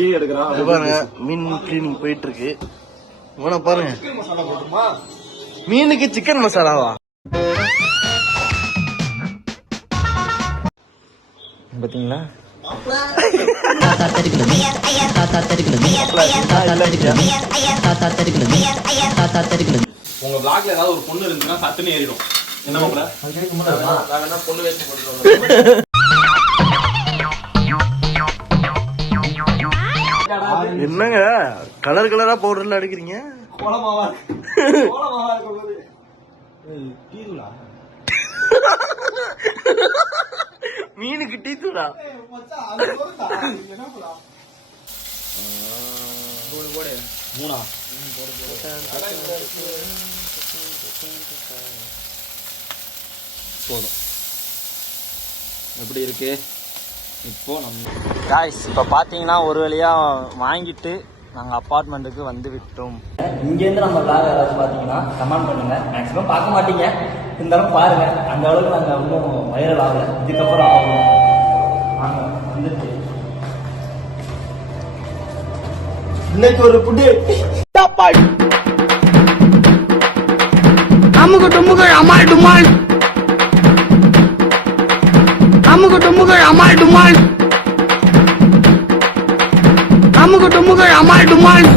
செஞ்சு எடுக்கிறான். பாருங்க மீன் கிளீனிங் போயிட்டு இருக்கு. பாருங்க மீனுக்கு சிக்கன் மசாலாவா பாத்தீங்களா? உங்க பிளாக்ல ஏதாவது ஒரு பொண்ணு இருந்துச்சுன்னா சட்டுன்னு ஏறிடும். என்ன மாப்பிள? பொண்ணு வேஷம் போட்டுருவாங்க. என்னங்க கலர் கலரா பவுடர்ல அடிக்கிறீங்க? மீனுக்கு டீ தூளா? மூணா போதும். எப்படி இருக்கு இப்போ நம்ம காய்ஸ்? இப்போ பார்த்தீங்கன்னா ஒரு வழியாக வாங்கிட்டு நாங்கள் அப்பார்ட்மெண்ட்டுக்கு வந்து விட்டோம். இங்கேருந்து நம்ம vlog ஏதாச்சும் பார்த்தீங்கன்னா கமெண்ட் பண்ணுங்க. மேக்ஸிமம் பார்க்க மாட்டீங்க, இருந்தாலும் பாருங்க. அந்த அளவுக்கு நாங்கள் இன்னும் வைரல் ஆகலை, இதுக்கப்புறம் ஆகும். வந்துட்டு இன்னைக்கு ஒரு புடி அமுகு டுமுகள் அமால் டுமால், அமுகு டுமுகள் அமால் டுமால், அமுகு டுமுகள் அமால் டுமால்.